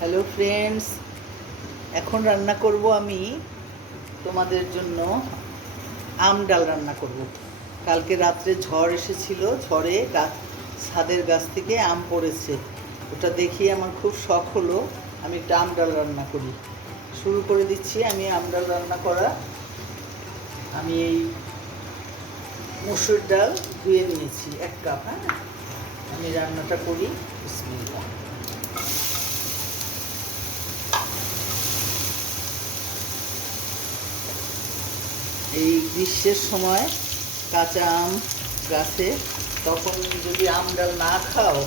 Hello friends, এখন রান্না করব আমি তোমাদের জন্য আম ডাল রান্না করব। কালকে রাত্রে ঝড় এসেছিল, ঝড়ে ছাদের গাছ থেকে আম পড়েছে, ওটা দেখিয়ে আমার খুব শখ হলো আমি একটা আম ডাল রান্না করি। শুরু করে দিচ্ছি আমি আম ডাল রান্না করা। আমি এই মসুর ডাল ধুয়ে নিয়েছি 1 কাপ। আমি রান্নাটা করি। বিসমিল্লাহ। এই গ্রীষ্মের সময় কাঁচা আম গাছে, তখন যদি আম ডাল না খাও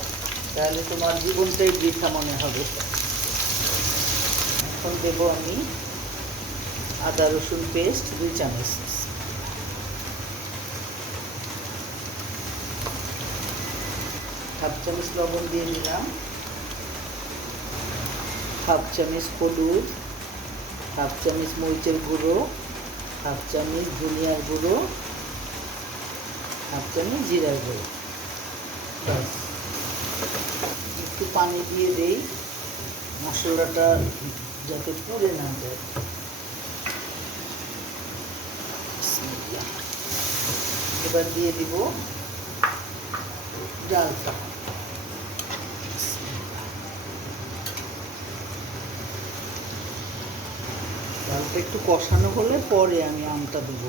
তাহলে তোমার জীবনটাই বৃথা মনে হবে। এখন দেবো আমি আদা রসুন পেস্ট 2 চামচ, হাফ চামচ লবণ দিয়ে দিলাম, হাফ চামচ হলুদ, হাফ চামচ মরিচের গুঁড়ো, হাফ চামচ ধনিয়ার গুঁড়ো, হাফ চামচ জিরার গুঁড়ো। ব্যাস, একটু পানি দিয়ে দেই মশলাটা যাতে পুড়ে না যায়। এবার দিয়ে দিব ডালটা। ডালটা একটু কষানো হলে পরে আমি আমটা দেবো।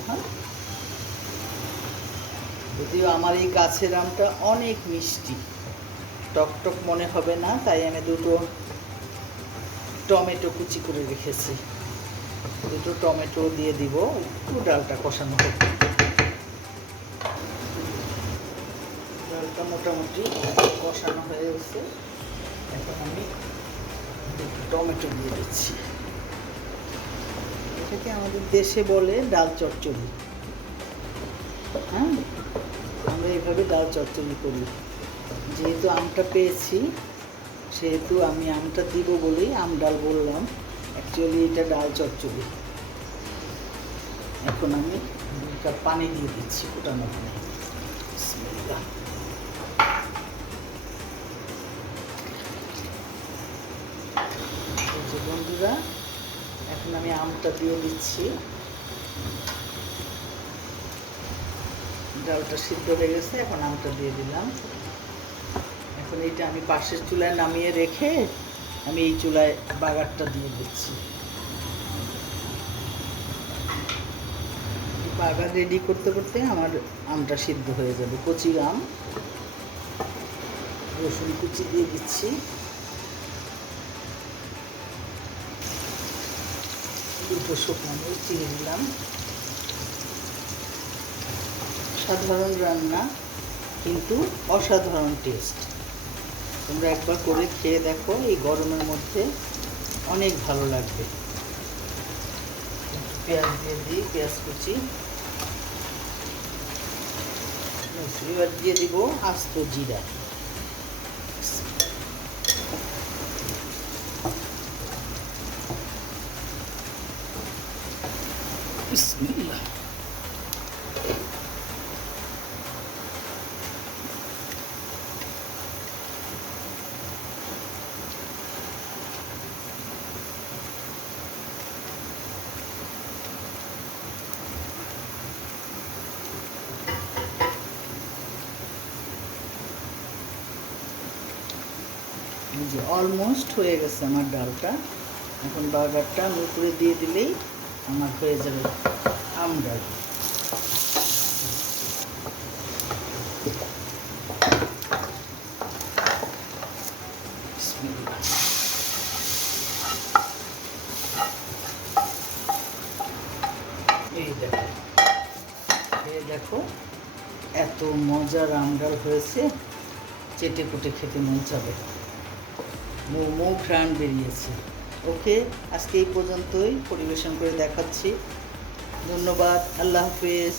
যদিও আমার এই গাছের আমটা অনেক মিষ্টি, টক টক মনে হবে না, তাই আমি 2টো টমেটো কুচি করে রেখেছি, 2টো টমেটো দিয়ে দিব। একটু ডালটা কষানো হবে। ডালটা মোটামুটি কষানো হয়ে গেছে, এখন আমি টমেটো দিয়ে দিচ্ছি। এটাকে আমাদের দেশে বলে ডাল চচ্চড়ি। আমরা এইভাবে ডাল চচ্চড়ি করি। যেহেতু আমটা পেয়েছি সেহেতু আমি আমটা দিব বলেই আম ডাল বললাম, অ্যাকচুয়ালি এটা ডাল চচ্চড়ি। এখন আমি 2 কাপ পানি দিয়ে দিচ্ছি ফুটানো পানি। বিসমিল্লাহ। বন্ধুরা, এখন আমি আমটা দিয়ে দিচ্ছি। ডালটা সিদ্ধ হয়ে গেছে, এখন আমটা দিয়ে দিলাম। এখন এইটা আমি পাশের চুলায় নামিয়ে রেখে আমি এই চুলায় বাগারটা দিয়ে দিচ্ছি। বাগার রেডি করতে করতে আমার আমটা সিদ্ধ হয়ে যাবে। কচি আম, রসুন কুচি দিয়ে দিচ্ছি, দুটো শুকনো মরিচ চিড়ে দিলাম। সাধারণ রান্না, কিন্তু অসাধারণ টেস্ট। তোমরা একবার করে খেয়ে দেখো, এই গরমের মধ্যে অনেক ভালো লাগবে। পেঁয়াজ দিয়ে দিই, পেঁয়াজ কুচি। এবার দিয়ে দিব আস্ত জিরা। বিসমিল্লাহ। যে অলমোস্ট হয়ে গেছে আমার ডালটা। এখন বার্গারটা আমি উপরে দিয়ে দিলেই আমার হয়ে যাবে আম ডাল। এই দেখো, দেখো এত মজার আম ডাল হয়েছে, চেটে কুটে খেতে মন যাবে। মুখ ঘ্রাণ বেরিয়েছে। ওকে, আজকে এই পর্যন্তই পরিবেশন করে দেখাচ্ছি। ধন্যবাদ, আল্লাহ হাফেজ।